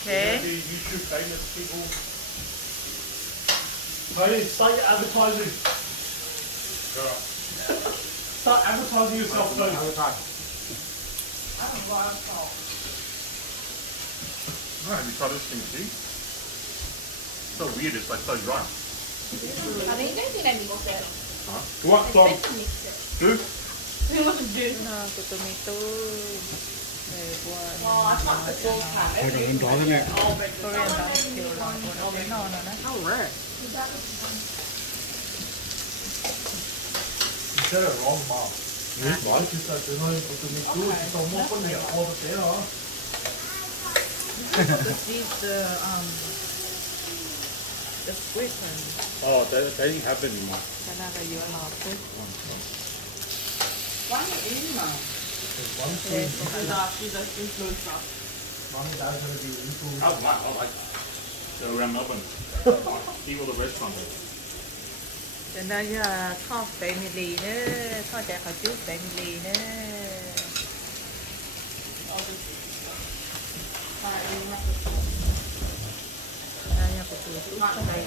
Okay. YouTube famous people. Hey, start your advertising. Start advertising yourself first. I don't know what it's called. No, have you tried this thing too? So weird, it's like so dry. I mean, don't think they mix it. What? They can mix it. Who? Who wants to do? No, cái tomato. Để qua. Well, I thought the full time. Ôi trời ơi, đói thế mẹ. Korean barbecue là của nó bé non rồi đó. Oh, right. You said it wrong, Mom. Why? Because I don't know what to make do. It's almost funny. All the there, huh? This is the sweet one. Oh, they didn't have it anymore. Cho nên là vừa lọt thôi. Why are you eating them? There's one Yes, thing. She's an influencer. Mom and Dad's gonna be influenced. Oh, wow, I like that. They're around Melbourne. Eat all the restaurants. Cho nên là có family nữa, có trẻ có chút family nữa. Đây là của tôi chút trong đây.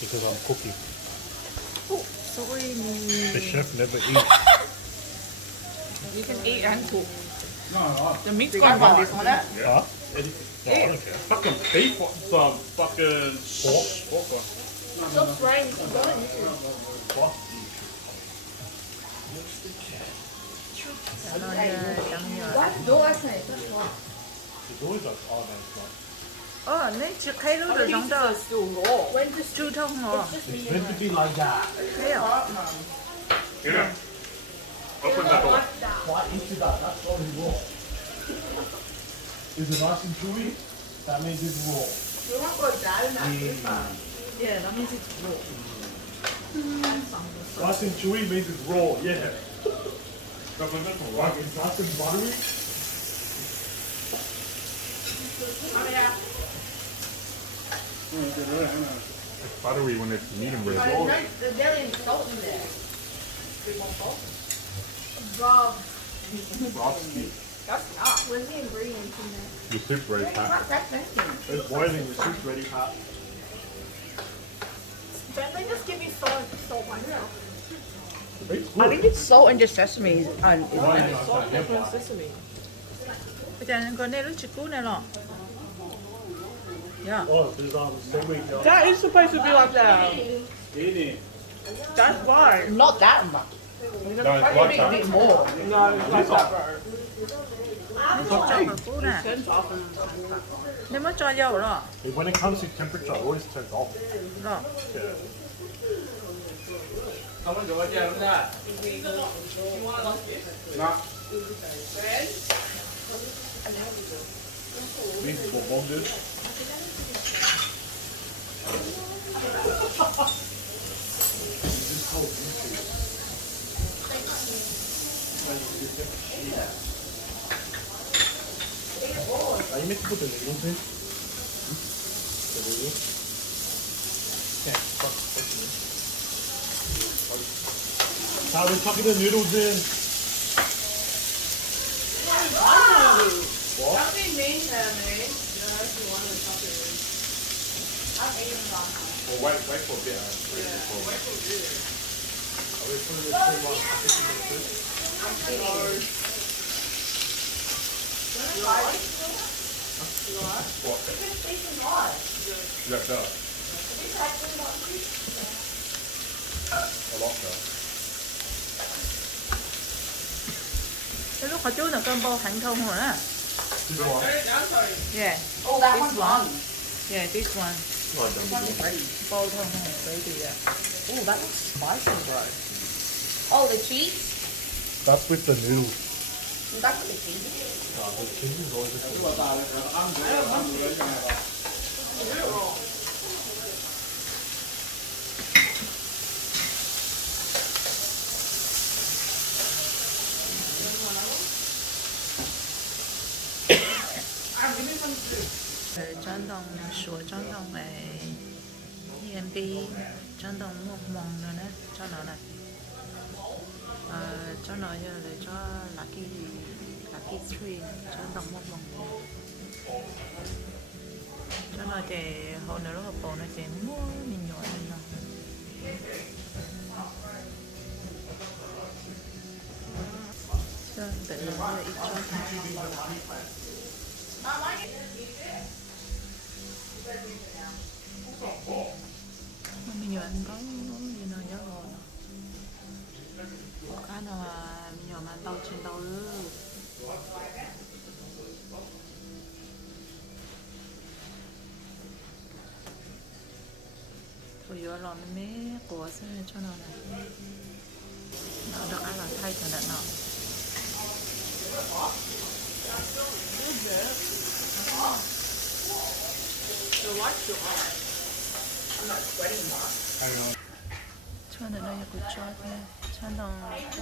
Because I'm cooking. Sorry. The chef never eats. You can eat and cook. The meat's gone by this one. Huh? No, I don't care. Fucking beef, some fucking pork. Pork. Stop spraying. Keep going. What? Cho nên chẳng nhờ. Why the door open? It's not locked. There's always like, oh, no, it's not. Nếu chưa thấy lúc được giống đâu. When just Chưa thông rồi. it's just It's me meant to be like that. Thấy không? Yeah. Open that door. Why into that? That's not raw. Is it nice and chewy? That means it's raw. You won't go down in that paper. Yeah, that means it's raw. Nice and chewy means it's raw, yeah. Like it's nice and buttery. Oh, yeah. It's buttery when it's medium rare. There's barely any salt in there. Bit more salt. Rob. Raw steak. That's not. Where's the ingredients in there? Your soup's ready, Pat. That's empty. It's boiling, the soup's ready, Pat. Don't they just give you salt by now? It's I good. think it's salt and just sesame. And Salt, pepper. sesame. Bây giờ con này lúc chích cú này rồi. Yeah. Oh, there's seaweed. That is supposed to be like that. That's why. Not that much. No, it's like A that. bit more. No, it's like that, bro. Cho vào cú nè. Turns off and Nếu mà cho dầu rồi. When it comes to temperature, it always turns off. Rồi. Yeah. Means it's bomb, dude. Are you meant to put the noodles in? The noodles? Yeah, fuck, that's me. Now we're tucking the noodles in. What? Don't be mean to me. If you want to talk to me. I'm eating wrong. Well, wait for a bit. Are we putting this in one package in the soup? What? Yeah, duh. A lot though. Cái lúc họ chú là cơm bò thành thông rồi á. This one? Yeah. Oh, that This one's one. done. Yeah, this one. No, I don't. Bò thông rồi, baby. Yeah. Oh, that looks spicy, bro. Oh, the cheese? That's with the noodles. That's what the cheese is. The cheese is always with the Trấn đồng sủa trấn đồng này EMB trấn đồng một mong nữa nè cho nó này cho nó như là cho lucky street chui cho đồng một vòng cho nó để hồi nữa nó bỏ nó để mua mình nhỏ lên nó cho tự nhiên là ít cho mình nhỏ ăn có gì nó nhớ rồi cái nào mà mình nhỏ mà đau trên đau ư thôi giờ làm mấy của sẽ cho nó này nó được ăn là thay cho nó cho nên nó cũng cho thế cho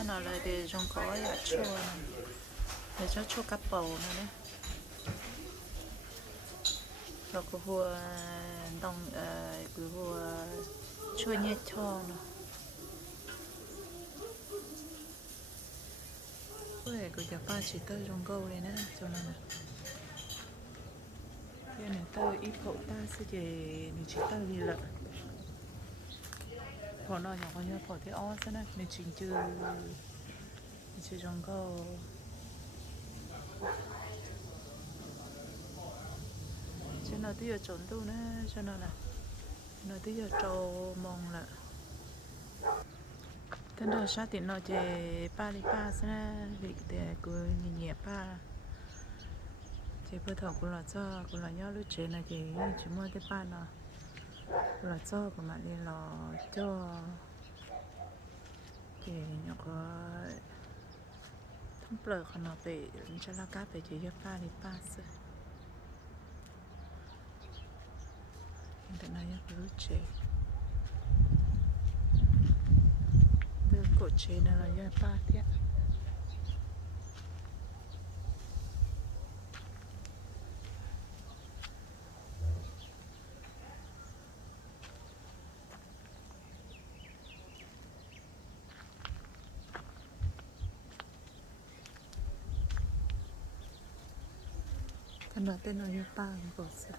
nó là để trong có là chua này để cho chua cá bầu nữa đấy rồi cái hùa đồng cái hùa chua nhẹ cho nó ôi cái chả ba chỉ tới trong câu này nữa cho nó nè cái này tới ít cậu ta sẽ chỉ mình chỉ tới đi lợ còn nó nhỏ con nhớ bỏ thế ó thế này mình chưa trong câu cho nó tí giờ trốn tu nữa cho nó này nó tí giờ trâu mong là tên đồ sát thì nó chơi ba đi ba sẽ bị để cứ nhẹ ba chơi bữa thầu cũng là nhớ lúc chơi này thì chỉ mua cái ba nó là cho của bạn đi lò cho thì nó có thông bờ còn nó về cho lá cá về chỉ cho ba đi ba sẽ hiện tại nó có lúc chơi từ cổ chơi nó là cho ba thế nó tên nó như ba cổ sẽ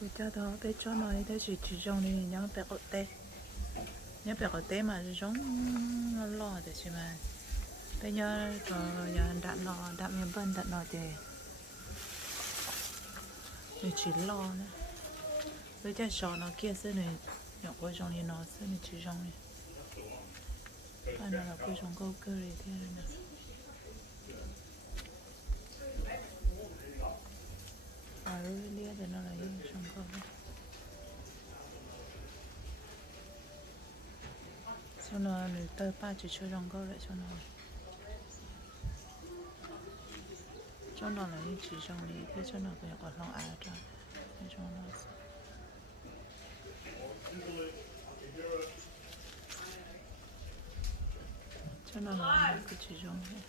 cứ cho đó để cho nó để chỉ trong đi nhớ bẹt ở tê mà giống nó lo để xem mà bây giờ giờ đạn miền Bắc đạn nó để chỉ lo nữa bây giờ sò nó kia sẽ này nhỏ qua trong đi nó sẽ này chỉ trong đi anh là qua trong câu cơ này thế này lia thì nó là trong câu cho nó người tơ ba chỉ cho trong câu lại cho nó là chỉ trong đi thế cho nó phải còn lòng áo ra để cho nó là cái chỉ trong này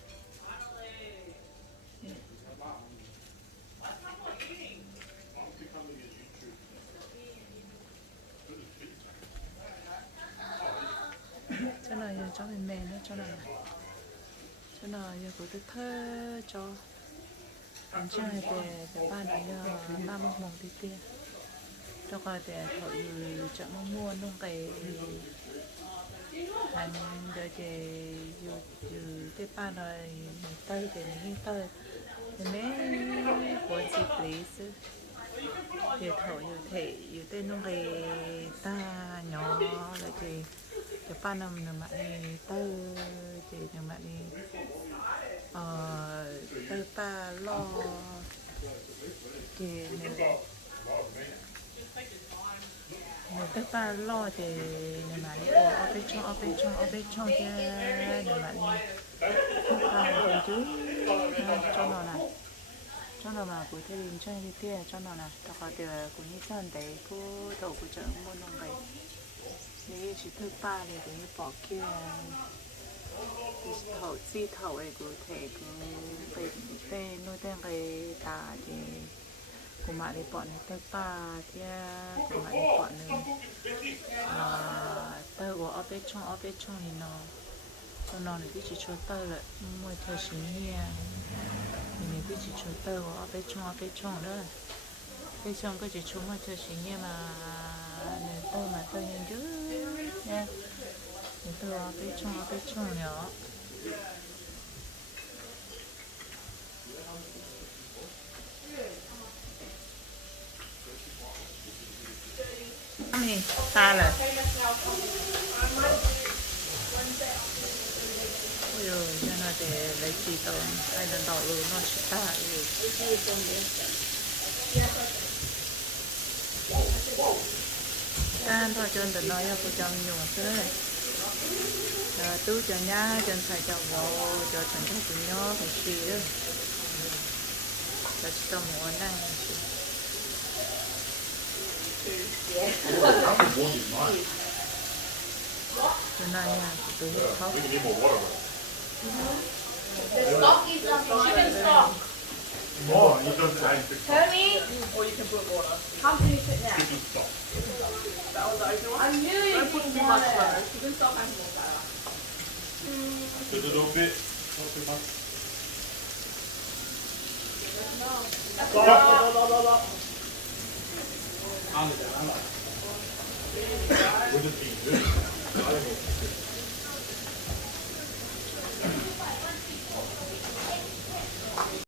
cho nó giờ cho mình mềm nữa cho nó giờ của tôi thơ cho anh trai để ba này ba mong tí tia cho coi để thổi chợ mua luôn cái anh đợi để dù cái ba này tơi để mình tơi thì mấy cuốn gì please thì thổi dù thể dù tên luôn cái ta nhỏ lại thì cái ba năm nữa mà đi tơi thì nữa mà đi tơi ba lo thì người ta ba lo thì người mà đi ở bên trong kia người mà đi không phải chứ cho nó mà của thế đình cho đi tia cho nó này tao có tiền của như chân đấy của đầu của chợ mua nông đấy nếu chỉ thứ ba thì cũng bỏ kia thầu ấy của thể của về nuôi tên cái ta thì của mẹ đi bọn thứ ba thì của mẹ đi bọn bé chung thì nó bị chỉ cho tơ lại mua theo sinh nhia thì mình bị chỉ cho tơ của bé chung đó bé chung cái chỉ chung mua theo sinh nhia mà tơ nhân chứ nha người tơ bé chung nhỏ này ta là ôi giời cho nó để lấy chỉ tao ai lần đầu luôn nó chỉ ta rồi tan thôi chân từ nói cho trong nhiều thế tú cho nhá chân phải cho vô cho chân cho tụi nó phải xì đó cho chỉ tao muốn năng cho nên nha tụi nó khóc We need more water. The stock is chicken stock. More. You don't add the Tony, Or you can put water. come finish it now. chicken stock. That was the open one. I knew you Don't put didn't too want much it. though. Chicken stock has more fat. Just a little bit. Not too much. We're just being good. I don't know.